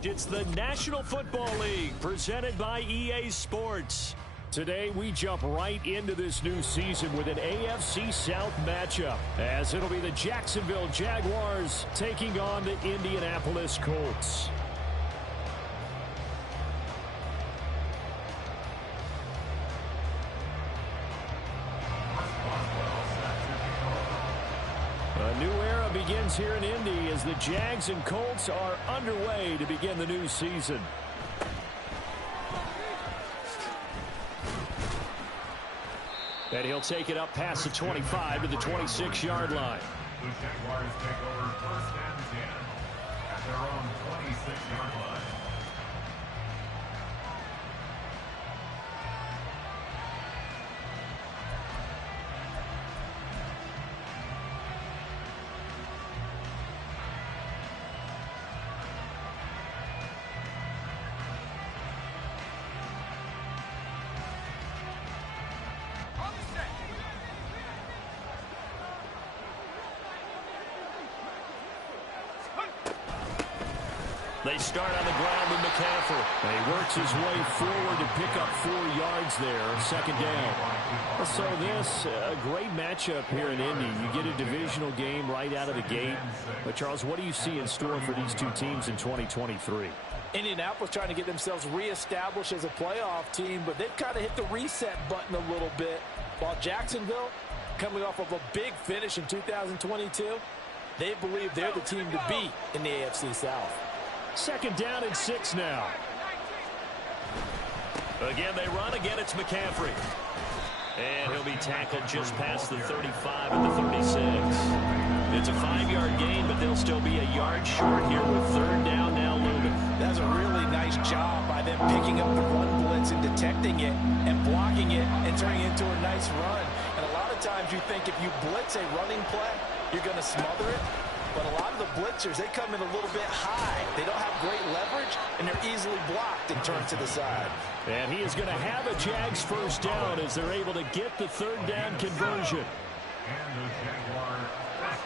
It's the National Football League presented by EA Sports. Today, we jump right into this new season with an AFC South matchup, as it'll be the Jacksonville Jaguars taking on the Indianapolis Colts. A new era begins here in Indy as the Jags and Colts are underway to begin the new season. And he'll take it up past the 25 to the 26-yard line. The Jaguars take over first and 10 at their own 26-yard line. They start on the ground with McCaffrey. And he works his way forward to pick up 4 yards there, second down. So this, a great matchup here in Indy. You get a divisional game right out of the gate. But, Charles, what do you see in store for these two teams in 2023? Indianapolis trying to get themselves reestablished as a playoff team, but they've kind of hit the reset button a little bit. While Jacksonville, coming off of a big finish in 2022, they believe they're the team to beat in the AFC South. Second down and 6 now. Again, they run. Again, it's McCaffrey. And he'll be tackled just past the 35 and the 36. It's a 5-yard gain, but they'll still be a yard short here with third down now looming. That's a really nice job by them picking up the run blitz and detecting it and blocking it and turning it into a nice run. And a lot of times you think if you blitz a running play, you're going to smother it. But a lot of the blitzers, they come in a little bit high. They don't have great leverage, and they're easily blocked and turned to the side. And he is going to have a Jags first down as they're able to get the third down conversion. And the Jaguars first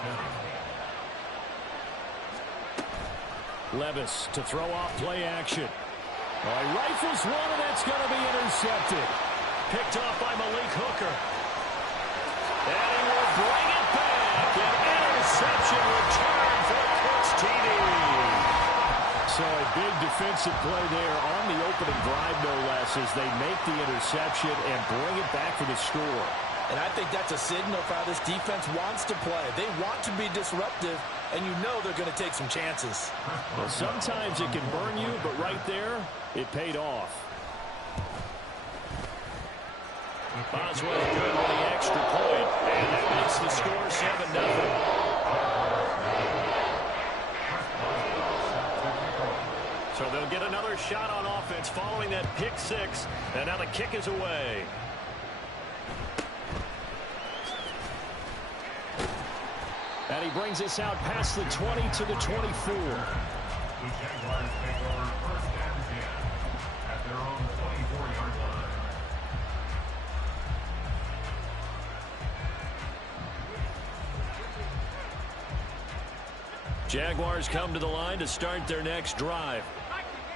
down. Levis to throw off play action. He rifles one, and it's going to be intercepted. Picked off by Malik Hooker. And he will bring it back. Interception return for Colts TD. So a big defensive play there on the opening drive, no less, as they make the interception and bring it back for the score. And I think that's a signal for how this defense wants to play. They want to be disruptive, and you know they're going to take some chances. Well, sometimes it can burn you, but right there, it paid off. Boswell good with the extra point, and that makes the score 7-0. So they'll get another shot on offense following that pick six, and now the kick is away. And he brings us out past the 20 to the 24. The Jaguars take over first and 10 at their own 24-yard line. Jaguars come to the line to start their next drive.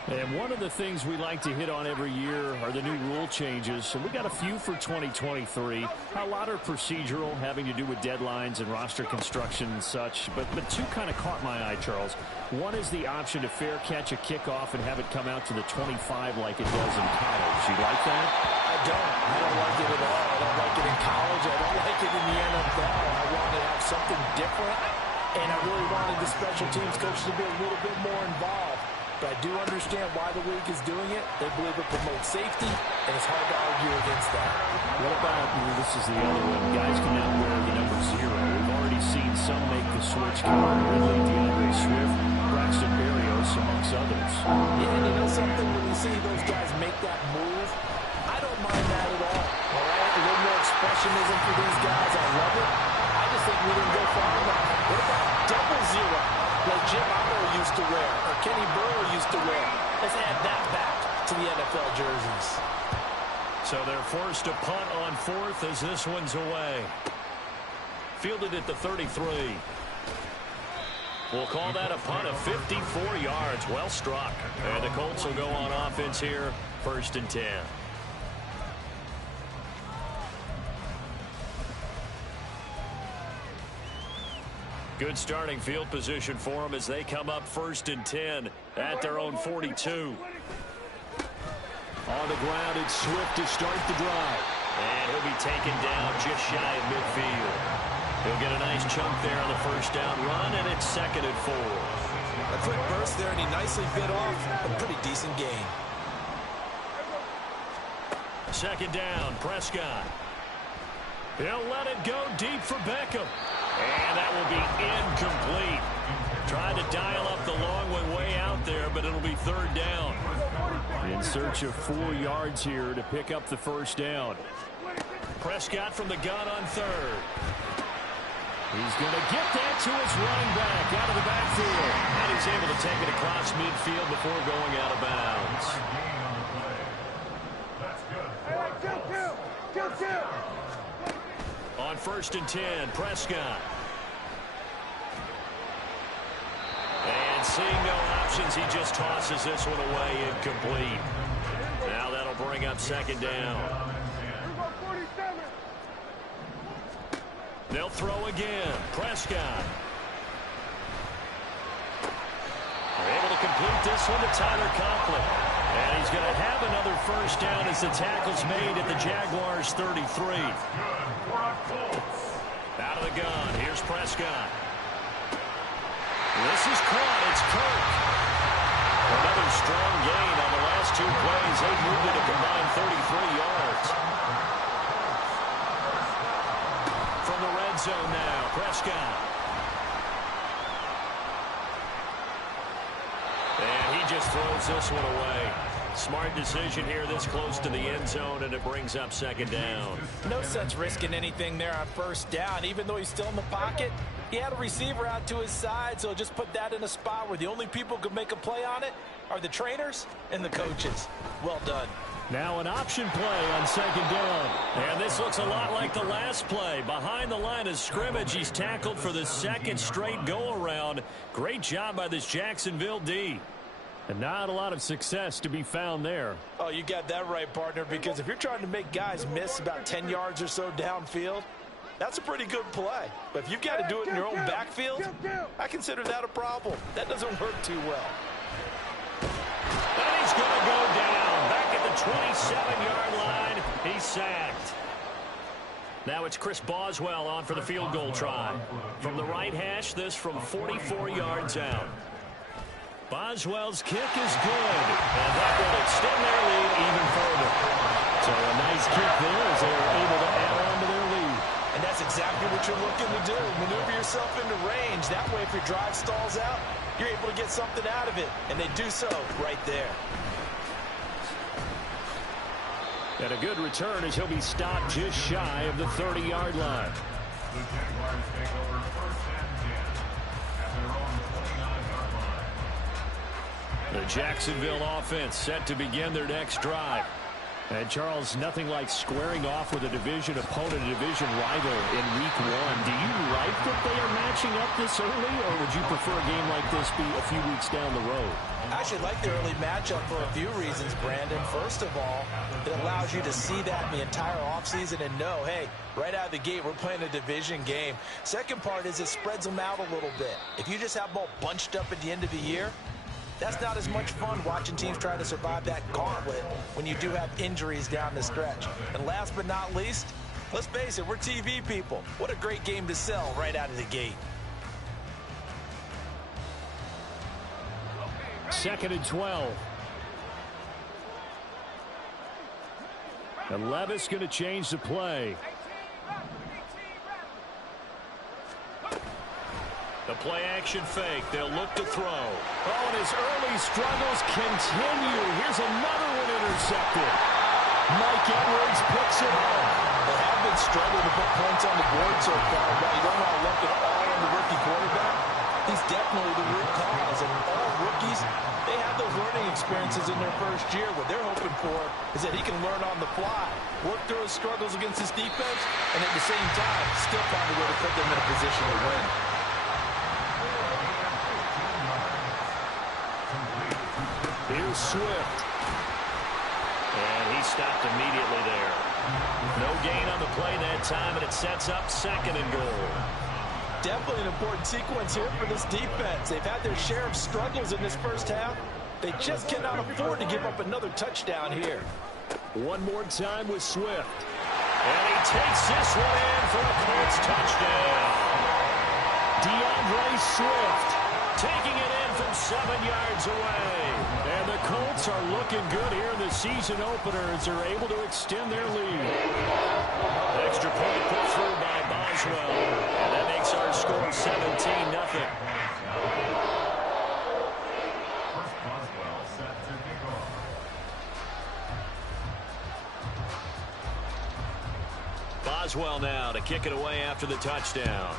And one of the things we like to hit on every year are the new rule changes. So we got a few for 2023. A lot are procedural, having to do with deadlines and roster construction and such. But two kind of caught my eye, Charles. One is the option to fair catch a kickoff and have it come out to the 25 like it does in college. You like that? I don't like it at all. I don't like it in college. I don't like it in the NFL. I want to have something different. And I really wanted the special teams coach to be a little bit more involved. But I do understand why the league is doing it. They believe it promotes safety, and it's hard to argue against that. What about, this is the other one, guys can now wear the number 0. We've already seen some make the switch. Calvin Ridley, DeAndre Swift, Braxton Berrios, amongst others. Yeah, and you know something? When we see those guys make that move, I don't mind that at all. All right? A little more expressionism for these guys. I love it. I just think we didn't go far enough. What about double 0? Like Jim Otto used to wear, or Kenny Burrow used to wear. Let's add that back to the NFL jerseys. So they're forced to punt on fourth as this one's away. Fielded at the 33. We'll call that a punt of 54 yards. Well struck. And the Colts will go on offense here, 1st and 10. Good starting field position for them as they come up 1st and 10 at their own 42. On the ground, it's Swift to start the drive. And he'll be taken down just shy of midfield. He'll get a nice chunk there on the 1st down run, and it's 2nd and 4. A quick burst there, and he nicely bit off a pretty decent gain. 2nd down, Prescott. He'll let it go deep for Beckham. And that will be incomplete. Tried to dial up the long one way out there, but it'll be 3rd down. In search of 4 yards here to pick up the 1st down. Prescott from the gun on 3rd. He's going to get that to his running back out of the backfield. And he's able to take it across midfield before going out of bounds. On 1st and 10, Prescott. And seeing no options, he just tosses this one away incomplete. Now that'll bring up 2nd down. They'll throw again. Prescott. They're able to complete this one to Tyler Conklin. And he's going to have another 1st down as the tackle's made at the Jaguars' 33. Out of the gun. Here's Prescott. This is caught. It's Kirk. Another strong gain on the last 2 plays. They've moved it a combined 33 yards. From the red zone now, Prescott. And he just throws this one away. Smart decision here this close to the end zone, and it brings up 2nd down. No sense risking anything there on 1st down. Even though he's still in the pocket, he had a receiver out to his side, so just put that in a spot where the only people who can make a play on it are the trainers and the coaches. Well done. Now an option play on 2nd down. And this looks a lot like the last play. Behind the line of scrimmage, he's tackled for the 2nd straight go-around. Great job by this Jacksonville D. And not a lot of success to be found there. Oh, you got that right, partner, because if you're trying to make guys miss about 10 yards or so downfield, that's a pretty good play. But if you've got to do it in your own backfield, I consider that a problem. That doesn't work too well. And he's going to go down. Back at the 27-yard line, he's sacked. Now it's Chris Boswell on for the field goal try. From the right hash, this from 44 yards out. Boswell's kick is good, and that will extend their lead even further. So a nice kick there as they are able to add on to their lead. And that's exactly what you're looking to do. Maneuver yourself into range. That way, if your drive stalls out, you're able to get something out of it. And they do so right there. And a good return as he'll be stopped just shy of the 30-yard line. The Jaguars take over 1st and 10 at their own 29-yard line. The Jacksonville offense set to begin their next drive. And Charles, nothing like squaring off with a division opponent, a division rival in week 1. Do you like that they are matching up this early, or would you prefer a game like this be a few weeks down the road? I actually like the early matchup for a few reasons, Brandon. First of all, it allows you to see that in the entire offseason and know, hey, right out of the gate, we're playing a division game. Second part is it spreads them out a little bit. If you just have them all bunched up at the end of the year, that's not as much fun watching teams try to survive that gauntlet when you do have injuries down the stretch. And last but not least, let's face it, we're TV people. What a great game to sell right out of the gate. 2nd and 12. And Levis going to change the play. The play-action fake. They'll look to throw. Oh, and his early struggles continue. Here's another one intercepted. Mike Edwards picks it up. They have been struggling to put points on the board so far, but you don't want to lump it all on the rookie quarterback. He's definitely the root cause, and all rookies, they have those learning experiences in their first year. What they're hoping for is that he can learn on the fly, work through his struggles against his defense, and at the same time, still find a way to put them in a position to win. Here's Swift. And he stopped immediately there. No gain on the play that time, and it sets up 2nd and goal. Definitely an important sequence here for this defense. They've had their share of struggles in this first half. They just cannot afford to give up another touchdown here. One more time with Swift. And he takes this one in for a Colts touchdown. DeAndre Swift taking it in from 7 yards away. And the Colts are looking good here in the season opener as they're able to extend their lead. Extra point put through by Boswell. And that makes our score 17-0. Boswell now to kick it away after the touchdown.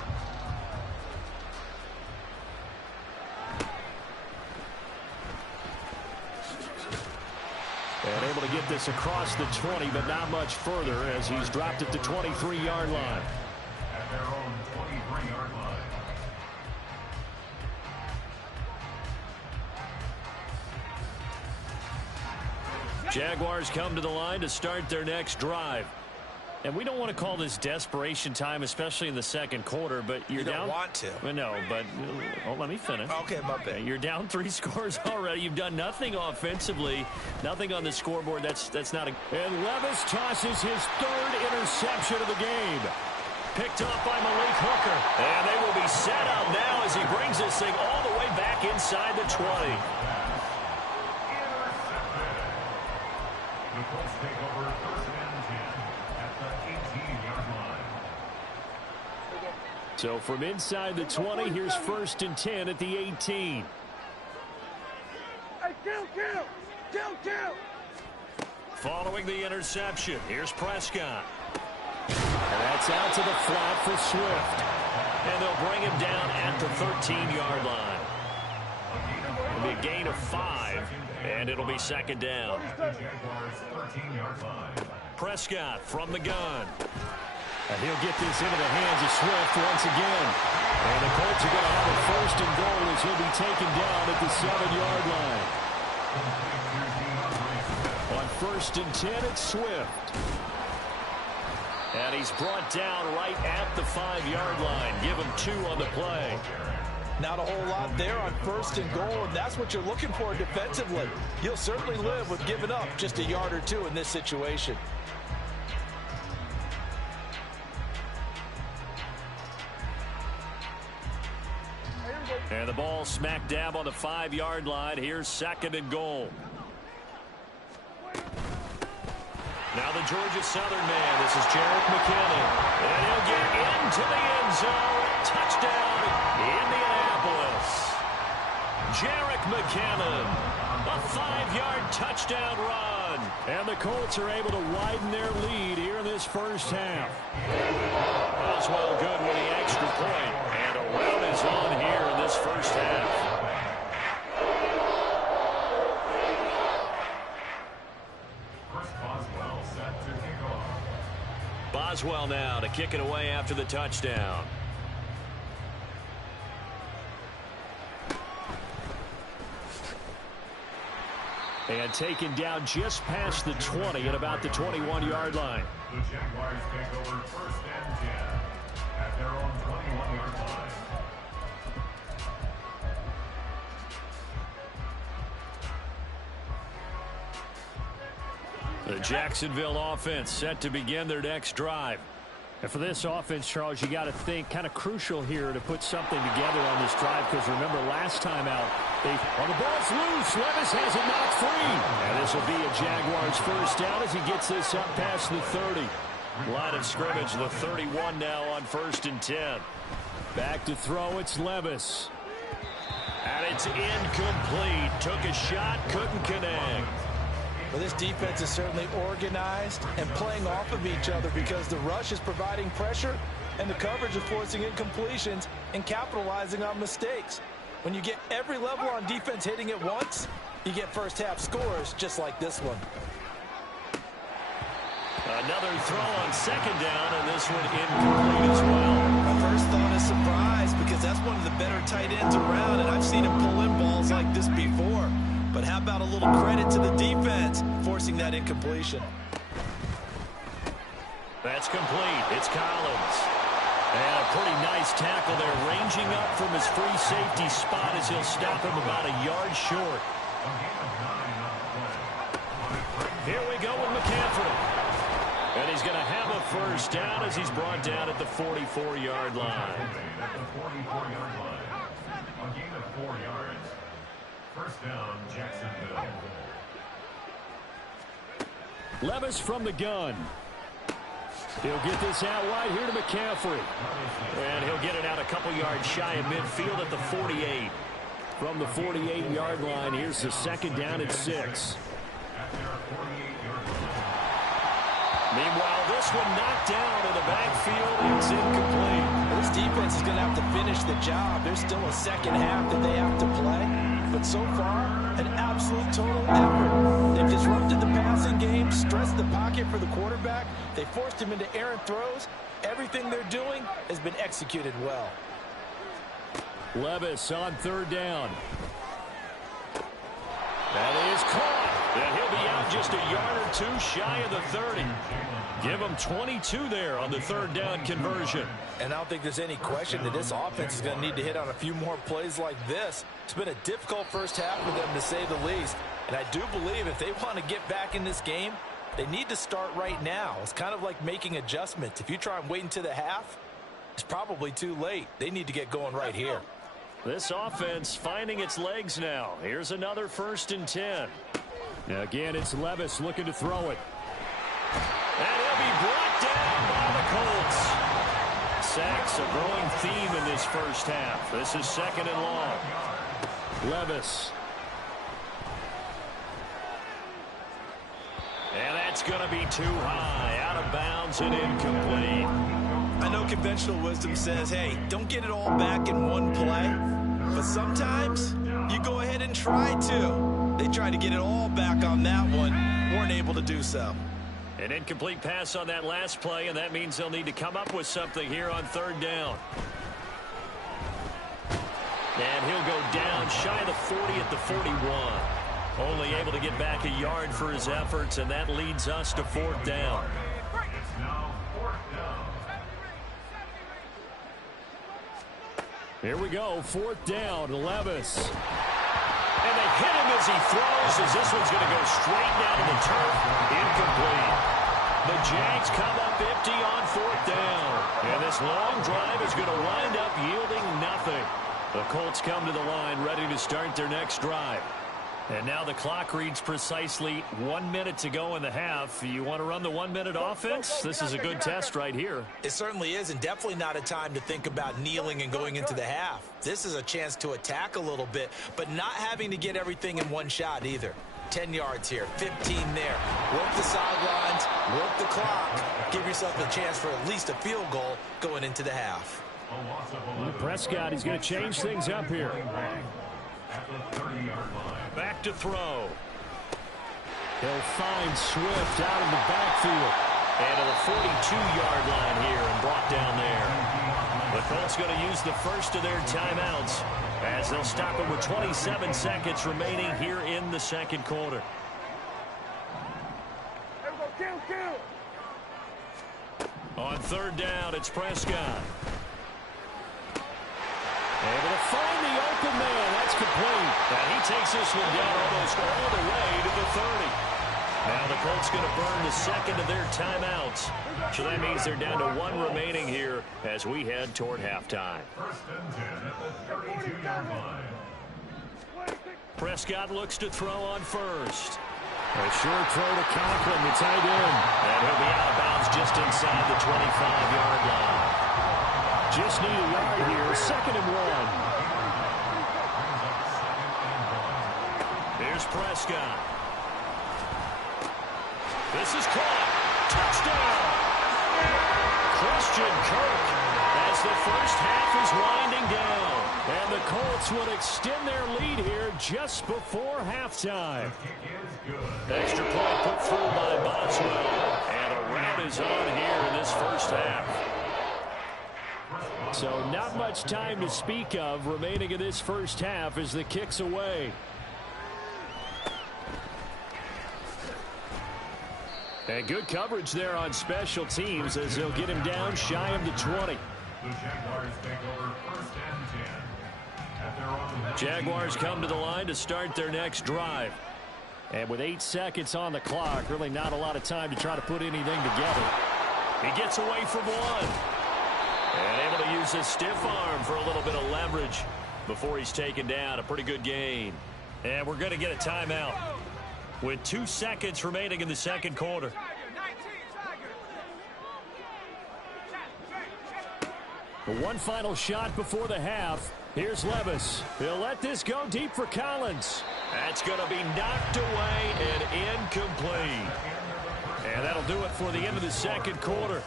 And able to get this across the 20, but not much further as he's dropped it to 23-yard line. At their own 23-yard line. Jaguars come to the line to start their next drive. And we don't want to call this desperation time, especially in the second quarter, but you're down. You don't want to. Well, no, but let me finish. Okay, my bad. You're down 3 scores already. You've done nothing offensively, nothing on the scoreboard. That's not a. And Levis tosses his 3rd interception of the game. Picked up by Malik Hooker. And they will be set up now as he brings this thing all the way back inside the 20. The Colts take over 1st and 10 at the 18-yard line. So from inside the 20, here's 1st and 10 at the 18. Following the interception, here's Prescott. And that's out to the flat for Swift. And they'll bring him down at the 13-yard line. It'll be a gain of 5, and it'll be 2nd down. Prescott from the gun. And he'll get this into the hands of Swift once again. And the Colts are going to have a 1st and goal as he'll be taken down at the 7-yard line. On 1st and 10, it's Swift. And he's brought down right at the 5-yard line. Give him 2 on the play. Not a whole lot there on 1st and goal, and that's what you're looking for defensively. You'll certainly live with giving up just a yard or 2 in this situation. And the ball smack dab on the 5-yard line. Here's 2nd and goal. Now the Georgia Southern man. This is Jerick McKinnon. And he'll get into the end zone. Touchdown, Indianapolis. Jerick McKinnon. A 5-yard touchdown run. And the Colts are able to widen their lead here in this first half. Boswell good with the extra point. And a run is on here in this first half. Boswell now to kick it away after the touchdown. And taken down just past the 20 at about the 21-yard line. The Jaguars take over 1st and 10 at their own 21-yard line. The Jacksonville offense set to begin their next drive. And for this offense, Charles, you got to think kind of crucial here to put something together on this drive, because remember last time out, the ball's loose. Levis has it knocked free. And this will be a Jaguars 1st down as he gets this up past the 30. Line of scrimmage, the 31 now on 1st and 10. Back to throw, it's Levis. And it's incomplete. Took a shot, couldn't connect. Well, this defense is certainly organized and playing off of each other, because the rush is providing pressure and the coverage is forcing incompletions and capitalizing on mistakes. When you get every level on defense hitting at once, you get first half scores just like this one. Another throw on 2nd down, and this one incomplete as well. My first thought is surprise, because that's one of the better tight ends around, and I've seen him pull in balls like this before. But how about a little credit to the defense forcing that incompletion? That's complete. It's Collins. And a pretty nice tackle there, ranging up from his free safety spot as he'll stop him about a yard short. Here we go with McCaffrey. And he's going to have a first down as he's brought down at the 44-yard line. At the 44-yard line. A gain of 4 yards. First down, Jacksonville. Levis from the gun. He'll get this out wide here to McCaffrey. And he'll get it out a couple yards shy of midfield at the 48. From the 48-yard line, here's the second down at 6. Meanwhile, this one knocked down in the backfield. It's incomplete. This defense is going to have to finish the job. There's still a second half that they have to play. But so far, an absolute total effort. They've disrupted the passing game, stressed the pocket for the quarterback. They forced him into errant throws. Everything they're doing has been executed well. Levis on third down. That is caught. And he'll be out just a yard or two shy of the 30. Give him 22 there on the third down conversion. And I don't think there's any question that this offense is going to need to hit on a few more plays like this. It's been a difficult first half for them, to say the least. And I do believe if they want to get back in this game, they need to start right now. It's kind of like making adjustments. If you try and wait until the half, it's probably too late. They need to get going right here. This offense finding its legs now. Here's another 1st and 10. Now again, it's Levis looking to throw it. And he'll be brought down by the Colts. Sacks a growing theme in this first half. This is 2nd and long. Levis. And that's going to be too high. Out of bounds and incomplete. I know conventional wisdom says, hey, don't get it all back in one play. But sometimes you go ahead and try to. They tried to get it all back on that one. Weren't able to do so. An incomplete pass on that last play, and that means they'll need to come up with something here on third down. And he'll go down shy of the 40 at the 41. Only able to get back a yard for his efforts, and that leads us to 4th down. It's now 4th down. Here we go, 4th down, Levis. And they hit him as he throws, as this one's going to go straight down to the turf. Incomplete. The Jags come up empty on 4th down. And this long drive is going to wind up yielding nothing. The Colts come to the line ready to start their next drive. And now the clock reads precisely 1 minute to go in the half. You want to run the 1 minute offense? This is a good test right here. It certainly is, and definitely not a time to think about kneeling and going into the half. This is a chance to attack a little bit, but not having to get everything in one shot either. 10 yards here, 15 there. Work the sidelines, work the clock. Give yourself a chance for at least a field goal going into the half. Prescott, he's going to change things up here. At the 30-yard line. Back to throw. He'll find Swift out in the backfield. And to the 42-yard line here and brought down there. The Colts going to use the first of their timeouts as they'll stop him with 27 seconds remaining here in the second quarter. On third down, it's Prescott. Able to find the open man. That's complete. And he takes this one down almost all the way to the 30. Now the Colts going to burn the second of their timeouts. So that means they're down to 1 remaining here as we head toward halftime. 1st and 10 at the 32-yard line. Prescott looks to throw on first. A short throw to Conklin, the tight end. And he'll be out of bounds just inside the 25-yard line. Just need a yard here, 2nd and 1. Here's Prescott. This is caught. Touchdown. Christian Kirk as the first half is winding down. And the Colts would extend their lead here just before halftime. Extra point put through by Boswell. And a rout is on here in this first half. So not much time to speak of remaining in this first half as the kick's away. And good coverage there on special teams as they'll get him down shy of the 20. The Jaguars take over first and 10. At their own Jaguars come to the line to start their next drive. And with 8 seconds on the clock, really not a lot of time to try to put anything together. He gets away from one. And able to use his stiff arm for a little bit of leverage before he's taken down. A pretty good gain. And we're going to get a timeout with 2 seconds remaining in the second quarter. One final shot before the half. Here's Levis. He'll let this go deep for Collins. That's going to be knocked away and incomplete. And that'll do it for the end of the second quarter.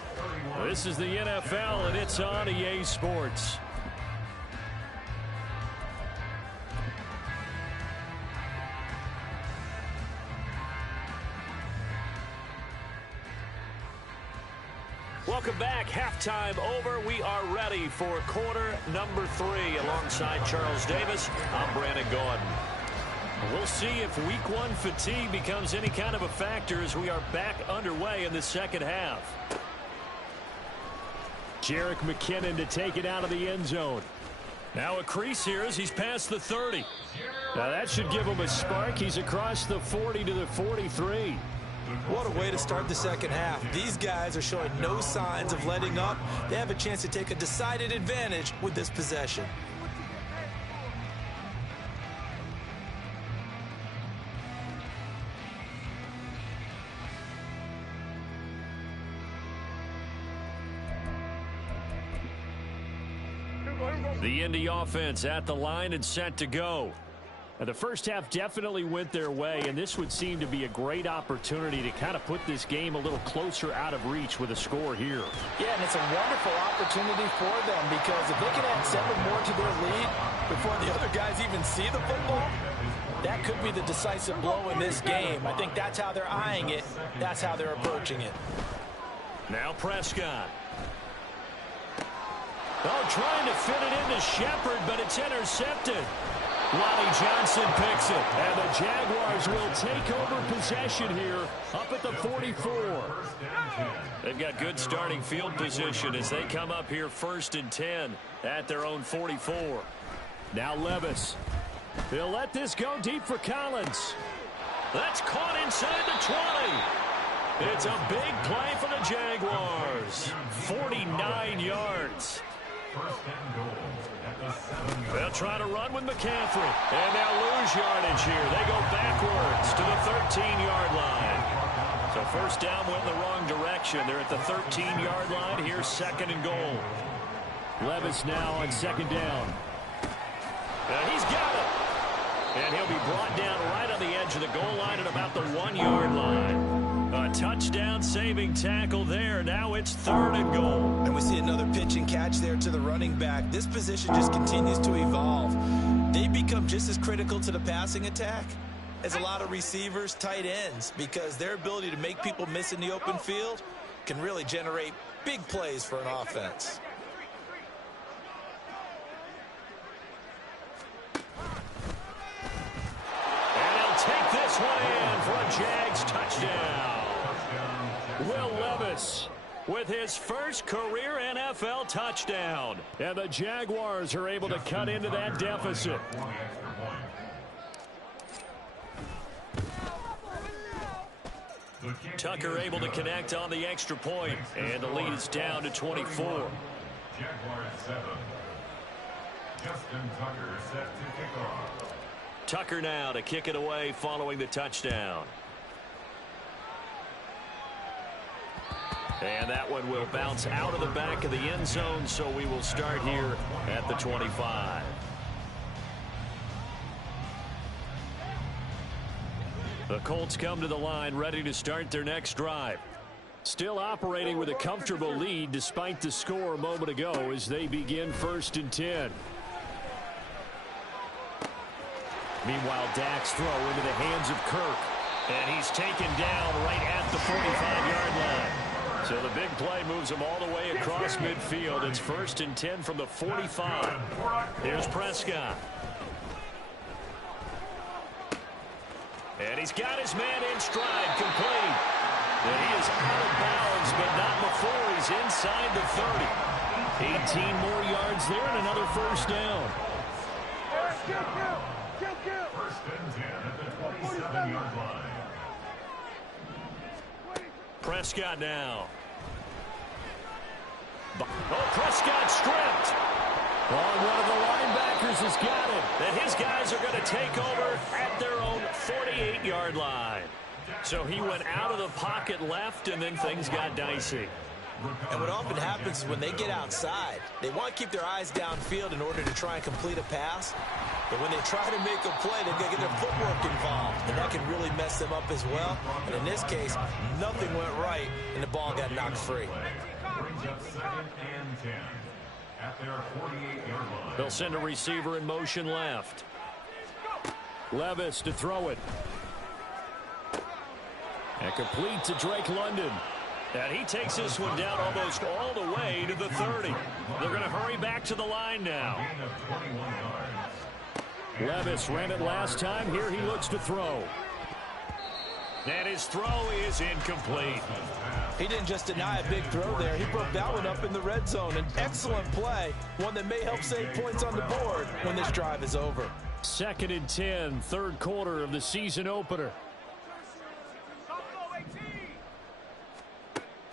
This is the NFL, and it's on EA Sports. Welcome back. Halftime over. We are ready for quarter number 3. Alongside Charles Davis, I'm Brandon Gordon. We'll see if week 1 fatigue becomes any kind of a factor as we are back underway in the second half. Jerick McKinnon to take it out of the end zone. Now a crease here as he's past the 30. Now that should give him a spark. He's across the 40 to the 43. What a way to start the second half. These guys are showing no signs of letting up. They have a chance to take a decided advantage with this possession. The Indy offense at the line and set to go. Now, the first half definitely went their way, and this would seem to be a great opportunity to kind of put this game a little closer out of reach with a score here. Yeah, and it's a wonderful opportunity for them because if they can add 7 more to their lead before the other guys even see the football, that could be the decisive blow in this game. I think that's how they're eyeing it. That's how they're approaching it. Now Prescott. Oh, trying to fit it into Shepard, but it's intercepted. Lonnie Johnson picks it, and the Jaguars will take over possession here up at the 44. They've got good starting field position as they come up here 1st and 10 at their own 44. Now Levis. He'll let this go deep for Collins. That's caught inside the 20. It's a big play for the Jaguars. 49 yards. They'll try to run with McCaffrey. And they'll lose yardage here. They go backwards to the 13-yard line. So first down went in the wrong direction. They're at the 13-yard line. Here's 2nd and goal. Levis now on 2nd down. And he's got it. And he'll be brought down right on the edge of the goal line at about the 1-yard line. A touchdown-saving tackle there. Now it's 3rd and goal. And we see another pitch and catch there to the running back. This position just continues to evolve. They become just as critical to the passing attack as a lot of receivers, tight ends, because their ability to make people miss in the open field can really generate big plays for an offense. And they'll take this one in for a Jags touchdown. Will Levis with his first career NFL touchdown. And the Jaguars are able to cut into that deficit. Tucker able to connect on the extra point. And the lead is down to 24. Jaguars 7. Justin Tucker set to kick off. Tucker now to kick it away following the touchdown. And that one will bounce out of the back of the end zone, so we will start here at the 25. The Colts come to the line ready to start their next drive. Still operating with a comfortable lead despite the score a moment ago as they begin 1st and 10. Meanwhile, Dak's throw into the hands of Kirk. And he's taken down right at the 45-yard line. So the big play moves him all the way across midfield. It's 1st and 10 from the 45. Here's Prescott. And he's got his man in stride, complete. And he is out of bounds, but not before he's inside the 30. 18 more yards there and another first down. First and 10 at the 27-yard line. Prescott now. Oh, Prescott stripped. Oh, one of the linebackers has got it. And his guys are going to take over at their own 48-yard line. So he went out of the pocket left, and then things got dicey. And what often happens is when they get outside, they want to keep their eyes downfield in order to try and complete a pass. But when they try to make a play, they've got to get their footwork involved, and that can really mess them up as well. And in this case, nothing went right, and the ball got knocked free. Brings up second and 10 at their 48-yard line. They'll send a receiver in motion left. Levis to throw it. And complete to Drake London. And he takes this one down almost all the way to the 30. They're going to hurry back to the line now. Gain of 21 yards. Levis ran it last time. Here he looks to throw. And his throw is incomplete. He didn't just deny a big throw there. He broke that one up in the red zone. An excellent play, one that may help save points on the board when this drive is over. Second and 10, third quarter of the season opener.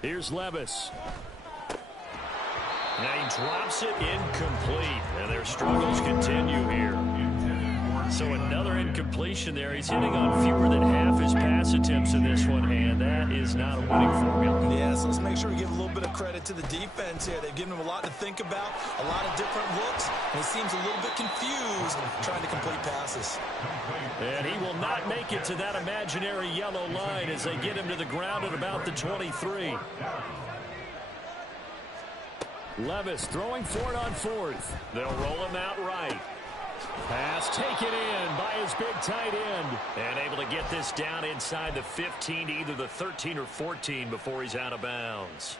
Here's Levis. Now he drops it incomplete, and their struggles continue here. So another incompletion there. He's hitting on fewer than half his pass attempts in this one, and that is not a winning formula. Yeah, so let's make sure we give a little bit of credit to the defense here. They've given him a lot to think about, a lot of different looks, and he seems a little bit confused trying to complete passes. And he will not make it to that imaginary yellow line as they get him to the ground at about the 23. Levis throwing for it on fourth. They'll roll him out right. Pass taken in by his big tight end. And able to get this down inside the 15 to either the 13 or 14 before he's out of bounds.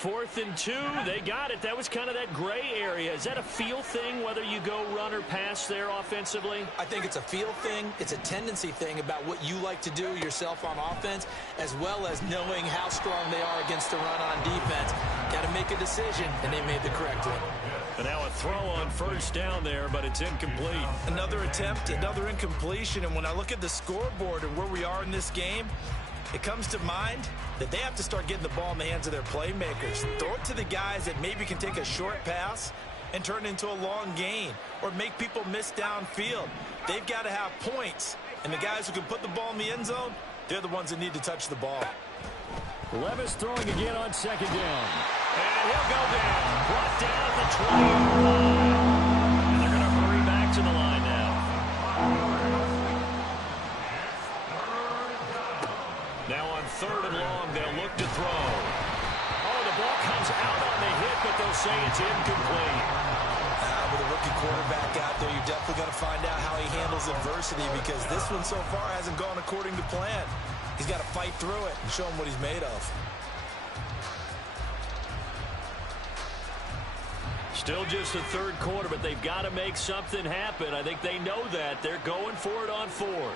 4th and 2, they got it. That was kind of that gray area. Is that a feel thing, whether you go run or pass there offensively? I think it's a feel thing. It's a tendency thing about what you like to do yourself on offense, as well as knowing how strong they are against the run on defense. Got to make a decision, and they made the correct one. And now a throw on first down there, but it's incomplete. Another attempt, another incompletion, and when I look at the scoreboard and where we are in this game, it comes to mind that they have to start getting the ball in the hands of their playmakers. Throw it to the guys that maybe can take a short pass and turn it into a long gain or make people miss downfield. They've got to have points, and the guys who can put the ball in the end zone, they're the ones that need to touch the ball. Levis throwing again on second down. And he'll go down. Brought down at the 20-yard line. And they're going to hurry back to the line now. Now on 3rd and long, they'll look to throw. Oh, the ball comes out on the hit, but they'll say it's incomplete. With a rookie quarterback out there, you're definitely going to find out how he handles adversity, because this one so far hasn't gone according to plan. He's got to fight through it and show him what he's made of. Still just the 3rd quarter, but they've got to make something happen. I think they know that. They're going for it on 4th.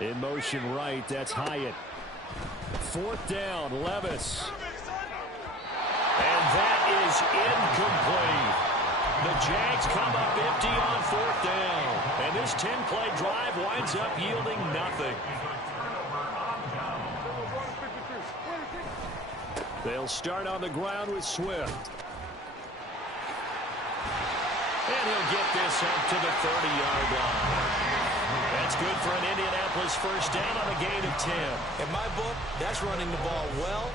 In motion right, that's Hyatt. 4th down, Levis. And that is incomplete. The Jags come up empty on 4th down. And this 10-play drive winds up yielding nothing. They'll start on the ground with Swift. And he'll get this up to the 30-yard line. That's good for an Indianapolis first down on a gain of 10. In my book, that's running the ball well,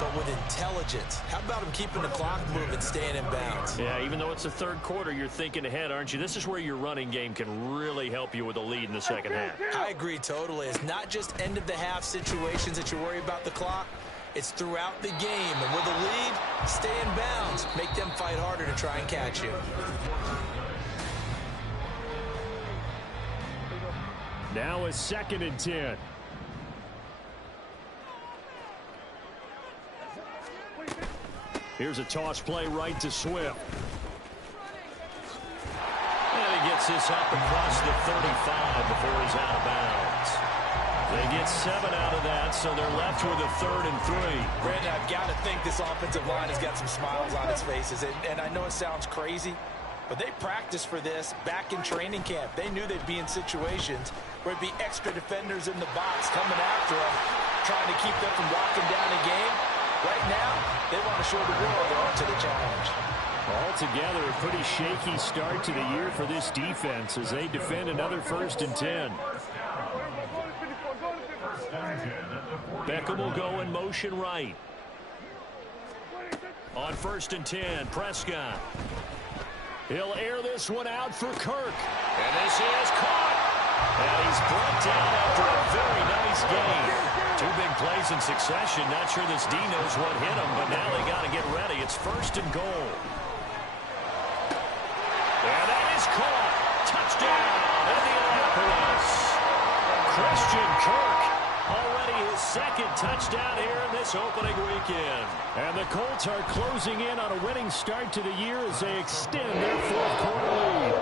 but with intelligence. How about him keeping the clock moving, staying in bounds? Yeah, even though it's the 3rd quarter, you're thinking ahead, aren't you? This is where your running game can really help you with a lead in the second half. I agree totally. It's not just end-of-the-half situations that you worry about the clock. It's throughout the game. And with a lead, stay in bounds. Make them fight harder to try and catch you. Now a 2nd and 10. Here's a toss play right to Swift. And he gets this up across the 35 before he's out of bounds. They get 7 out of that, so they're left with a 3rd and 3. Brandon, I've got to think this offensive line has got some smiles on its faces. And I know it sounds crazy, but they practiced for this back in training camp. They knew they'd be in situations where it'd be extra defenders in the box coming after them, trying to keep them from locking down a game. Right now, they want to show the world they're up to the challenge. Altogether, a pretty shaky start to the year for this defense as they defend another 1st and 10. Beckham will go in motion right. On 1st and 10, Prescott. He'll air this one out for Kirk. And this is caught. And he's brought down after a very nice game. 2 big plays in succession. Not sure this D knows what hit him, but now they got to get ready. It's 1st and goal. And that is caught. Touchdown, Indianapolis. Christian Kirk. Already his 2nd touchdown here in this opening weekend. And the Colts are closing in on a winning start to the year as they extend their 4th quarter lead.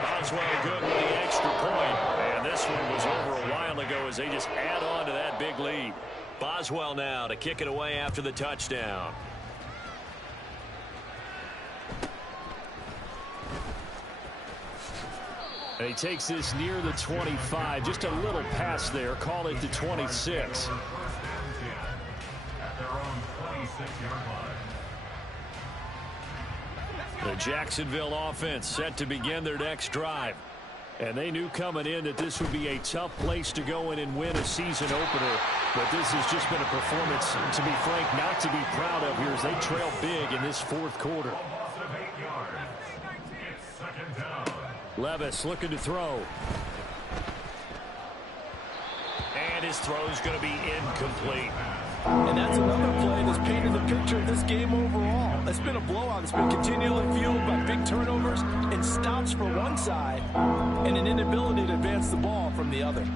Boswell good with the extra point. And this one was over a while ago as they just add on to that big lead. Boswell now to kick it away after the touchdown. And he takes this near the 25. Just a little pass there. Call it the 26. The Jacksonville offense set to begin their next drive. And they knew coming in that this would be a tough place to go in and win a season opener. But this has just been a performance, to be frank, not to be proud of here as they trail big in this 4th quarter. Levis looking to throw. And his throw is going to be incomplete. And that's another play that's painted the picture of this game overall. It's been a blowout. It's been continually fueled by big turnovers and stops for one side and an inability to advance the ball from the other.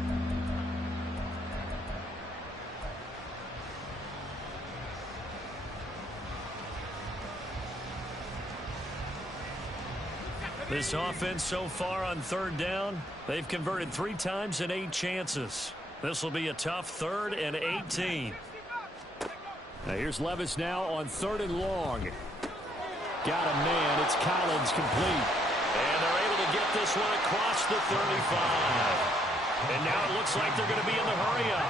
This offense so far on 3rd down, they've converted 3 times in 8 chances. This will be a tough 3rd and 18. Now here's Levis now on 3rd and long. Got a man. It's Collins complete. And they're able to get this one across the 35. And now it looks like they're going to be in the hurry-up.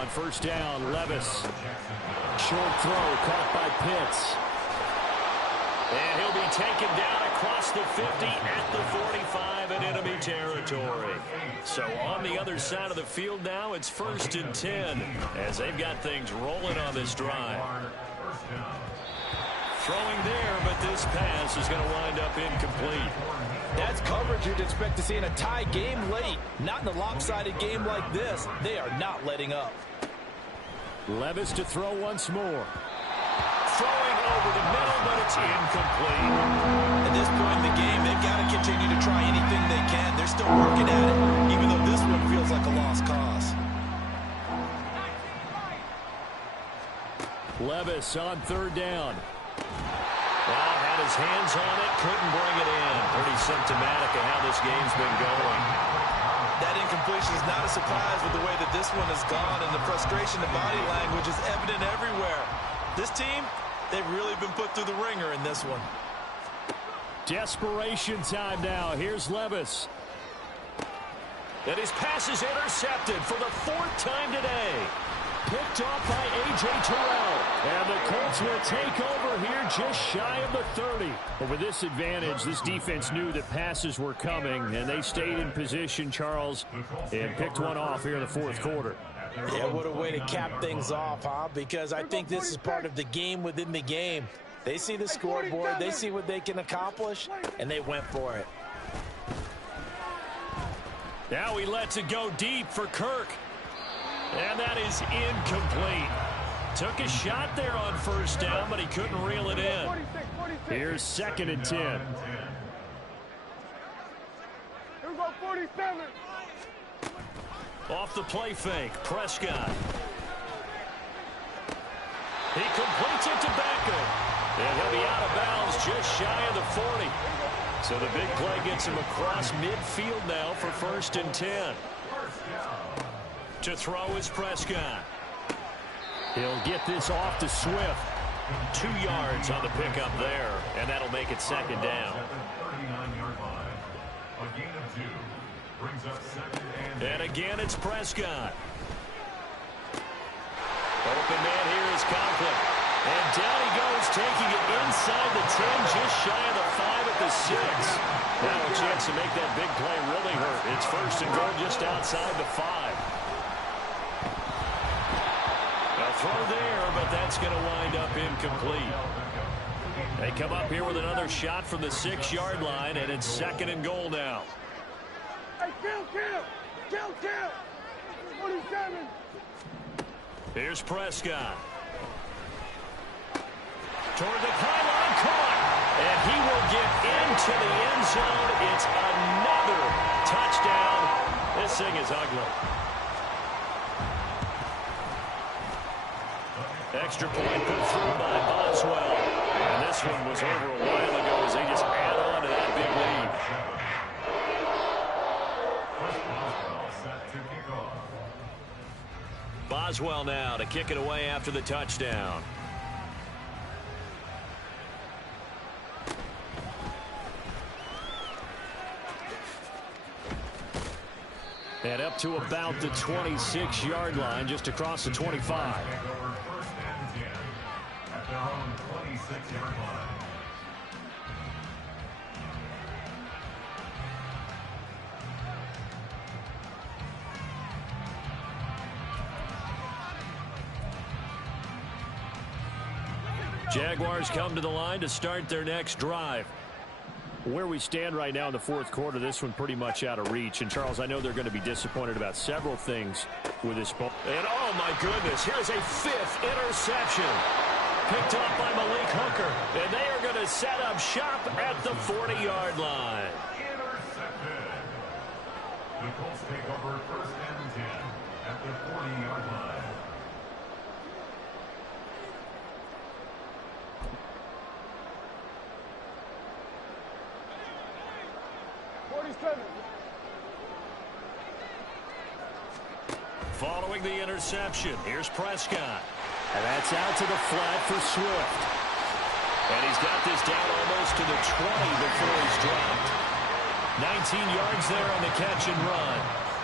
On 1st down, Levis. Short throw caught by Pitts. And he'll be taken down across the 50 at the 45 in enemy territory. So on the other side of the field now, it's 1st and 10 as they've got things rolling on this drive. Throwing there, but this pass is going to wind up incomplete. That's coverage you'd expect to see in a tie game late. Not in a lopsided game like this. They are not letting up. Levis to throw once more. Throwing over the middle, but it's incomplete. At this point in the game, they've got to continue to try anything they can. They're still working at it, even though this one feels like a lost cause. Levis on 3rd down. Well, had his hands on it, couldn't bring it in. Pretty symptomatic of how this game's been going. That incompletion is not a surprise with the way that this one has gone, and the frustration in body language is evident everywhere. This team, they've really been put through the ringer in this one. Desperation time now. Here's Levis. And his pass is intercepted for the 4th time today. Picked off by A.J. Terrell. And the Colts will take over here just shy of the 30. But with this advantage, this defense knew that passes were coming, and they stayed in position, Charles, and picked one off here in the 4th quarter. Yeah, what a way to cap things off, huh? Because I think this is part of the game within the game. They see the scoreboard, they see what they can accomplish, and they went for it. Now he lets it go deep for Kirk. And that is incomplete. Took a shot there on 1st down, but he couldn't reel it in. Here's 2nd and 10. Here we go, 47. Off the play fake, Prescott. He completes it to Beckham. And he'll be out of bounds just shy of the 40. So the big play gets him across midfield now for 1st and 10. To throw is Prescott. He'll get this off to Swift. 2 yards on the pickup there, and that'll make it 2nd down. And again, it's Prescott. Open man here is Conklin. And down he goes, taking it inside the 10, just shy of the 5 at the 6. Now a chance to make that big play really hurt. It's 1st and goal just outside the 5. A throw there, but that's going to wind up incomplete. They come up here with another shot from the 6-yard line, and it's 2nd and goal now. Hey, kill! 47! Here's Prescott. Toward the pylon, caught. And he will get into the end zone. It's another touchdown. This thing is ugly. Extra point put through by Boswell. And this one was over a while ago as they just add on to that big lead. Boswell now to kick it away after the touchdown. And up to about the 26-yard line, just across the 25. Jaguars come to the line to start their next drive. Where we stand right now in the 4th quarter, this one pretty much out of reach. And, Charles, I know they're going to be disappointed about several things with this ball. And, oh, my goodness, here's a 5th interception. Picked off by Malik Hooker. And they are going to set up shop at the 40-yard line. Intercepted. The Colts take over 1st and 10 at the 40-yard line. 47. Following the interception, here's Prescott. And that's out to the flat for Swift. And he's got this down almost to the 20 before he's dropped. 19 yards there on the catch and run.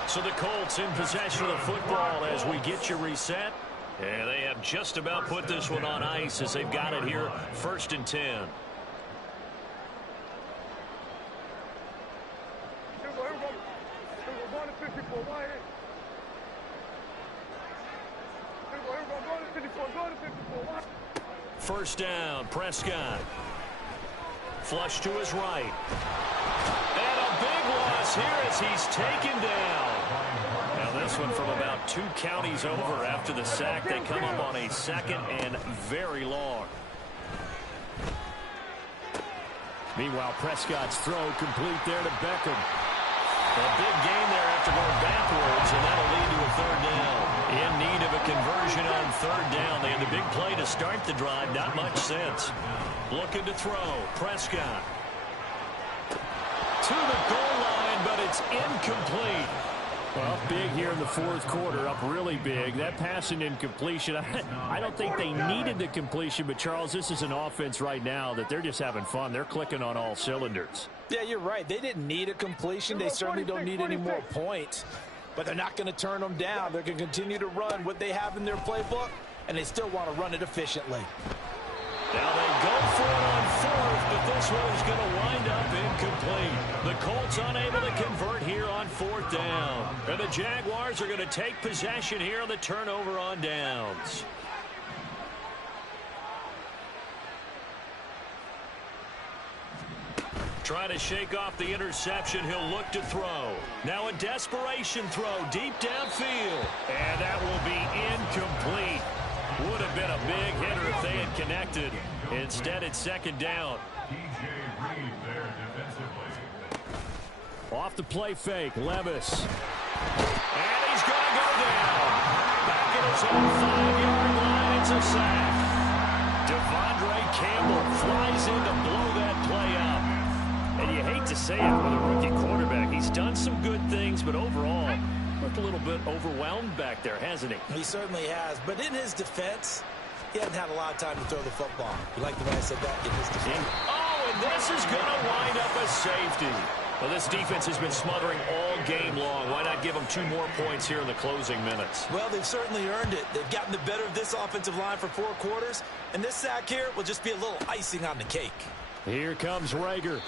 So the Colts in possession of the football as we get you reset. And they have just about put this one on ice as they've got it here 1st and 10. Here we go. Going to 54. Right here. Here we go. Going to 54. Going to 54. Right. 1st down, Prescott. Flush to his right. And a big loss here as he's taken down. Now this one from about 2 counties over after the sack. They come up on a 2nd and very long. Meanwhile, Prescott's throw complete there to Beckham. A big gain there after going backwards, and that'll lead to a 3rd down. In need of a conversion on 3rd down. They had the big play to start the drive. Not much sense. Looking to throw. Prescott. To the goal line, but it's incomplete. Well, big here in the 4th quarter, up really big. That pass and incompletion, I don't think they needed the completion, but, Charles, this is an offense right now that they're just having fun. They're clicking on all cylinders. Yeah, you're right. They didn't need a completion. They certainly don't need any more points, but they're not going to turn them down. They're going to continue to run what they have in their playbook, and they still want to run it efficiently. Now they go for it on 4th, but this one is going to wind up incomplete. The Colts unable to convert here on 4th down. And the Jaguars are going to take possession here on the turnover on downs. Trying to shake off the interception. He'll look to throw. Now a desperation throw deep downfield. And that will be incomplete. Would have been a big hitter if they had connected. Instead, it's 2nd down. Off the play fake, Levis. And he's going to go down. Back at his own 5-yard line, it's a sack. Campbell flies in to blow that play up. And you hate to say it with a rookie quarterback. He's done some good things, but overall, looked a little bit overwhelmed back there, hasn't he? He certainly has. But in his defense, he hasn't had a lot of time to throw the football. You like the way I said that? In his defense. And this is going to wind up a safety. Well, this defense has been smothering all game long. Why not give them 2 more points here in the closing minutes? Well, they've certainly earned it. They've gotten the better of this offensive line for 4 quarters. And this sack here will just be a little icing on the cake. Here comes Rager.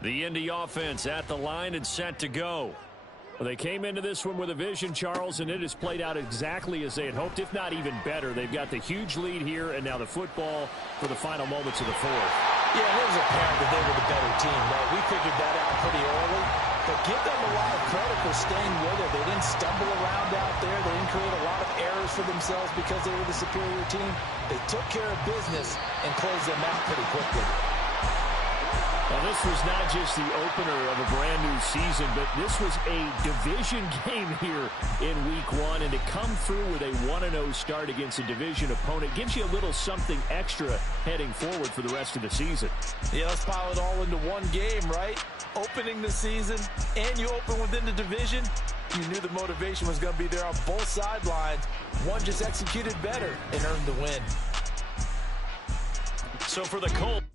The Indy offense at the line and set to go. Well, they came into this one with a vision, Charles, and it has played out exactly as they had hoped, if not even better. They've got the huge lead here, and now the football for the final moments of the 4th. Yeah, it was apparent that they were the better team, right? We figured that out pretty early. But give them a lot of credit for staying with it. They didn't stumble around out there. They didn't create a lot of errors for themselves because they were the superior team. They took care of business and closed them out pretty quickly. Well, this was not just the opener of a brand-new season, but this was a division game here in Week 1. And to come through with a 1-0 start against a division opponent gives you a little something extra heading forward for the rest of the season. Yeah, let's pile it all into one game, right? Opening the season, and you open within the division. You knew the motivation was going to be there on both sidelines. One just executed better and earned the win. So for the Colts.